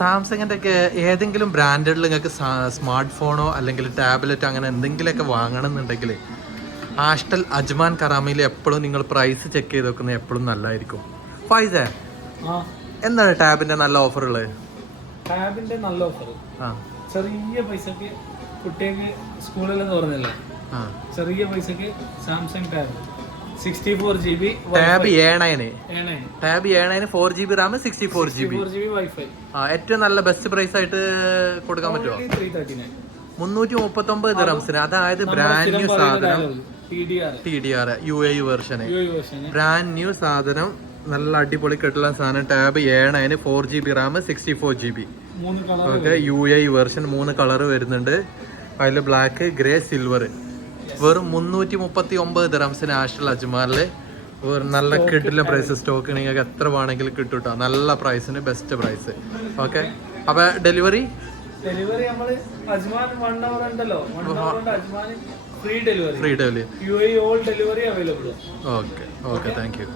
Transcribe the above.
സാംസങ്ങിൻ്റെ ഒക്കെ ഏതെങ്കിലും ബ്രാൻഡഡിൽ നിങ്ങൾക്ക് സ്മാർട്ട് ഫോണോ അല്ലെങ്കിൽ ടാബ്ലറ്റോ അങ്ങനെ എന്തെങ്കിലുമൊക്കെ വാങ്ങണമെന്നുണ്ടെങ്കിൽ ആസ്റ്റൽ അജ്മാൻ കറാമയിൽ എപ്പോഴും നിങ്ങൾ പ്രൈസ് ചെക്ക് ചെയ്ത് വെക്കുന്നത് എപ്പോഴും നല്ലതായിരിക്കും. ഫൈസേ, എന്താണ് ടാബിന്റെ നല്ല ഓഫറുകൾ? ടാബിന്റെ നല്ല ഓഫർ ചെറിയ പൈസക്ക് കുട്ടികൾക്ക് സ്കൂളിലെന്ന് പറഞ്ഞല്ലേ, ചെറിയ പൈസക്ക് Samsung tab 64GB tab A9 4GB Ram 64GB wifi ഏറ്റവും നല്ല ബെസ്റ്റ് പ്രൈസ് ആയിട്ട് കൊടുക്കാൻ പറ്റുമോ? 339 ദിറംസിന്. അതായത് ബ്രാൻഡ് ന്യൂ സാധനം, TDR UAE വേർഷന്, ബ്രാൻഡ് ന്യൂ സാധനം, നല്ല അടിപൊളി കിട്ടുള്ള സാധനം. Tab A9 4GB Ram 64GB okay, UAE version 3 colour വരുന്നുണ്ട്. അതിൽ ബ്ലാക്ക്, ഗ്രേ, സിൽവർ. വെറും 339 ദിറംസിന് ആസ്റ്റൽ അജ്മാനിൽ നല്ല കിട്ടില്ല പ്രൈസ്. സ്റ്റോക്ക് നിങ്ങൾക്ക് എത്ര വേണമെങ്കിലും കിട്ടും കേട്ടോ, നല്ല പ്രൈസിന് ബെസ്റ്റ് പ്രൈസ്. ഓക്കെ, അപ്പൊ ഡെലിവറി നമ്മള് അജ്മാൻ 1 hour ഉണ്ടല്ലോ, 1 hour കൊണ്ട് Ajman free delivery UAE all delivery available. Okay, thank you.